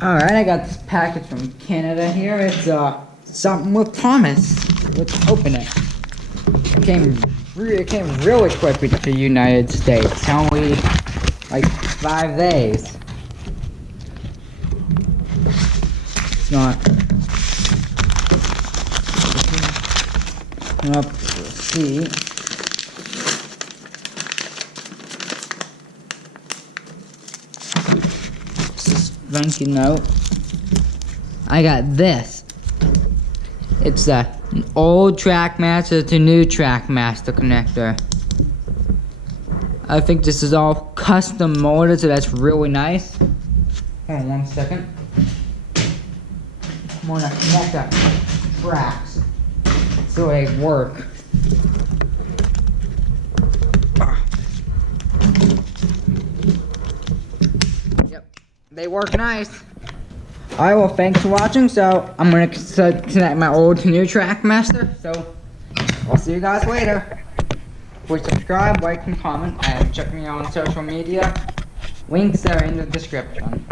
Alright, I got this package from Canada here. It's something with Thomas. Let's open it. It came really quick to the United States. Only like 5 days. It's not. Let's see. Thank you note. I got this. It's an old TrackMaster to new TrackMaster connector. I think this is all custom molded, so that's really nice. Hold on 1 second. I'm gonna connect the tracks so they work. They work nice. Alright, well, thanks for watching. So, I'm going to connect my old to new TrackMaster. So, I'll see you guys later. Please subscribe, like, and comment, and check me out on social media. Links are in the description.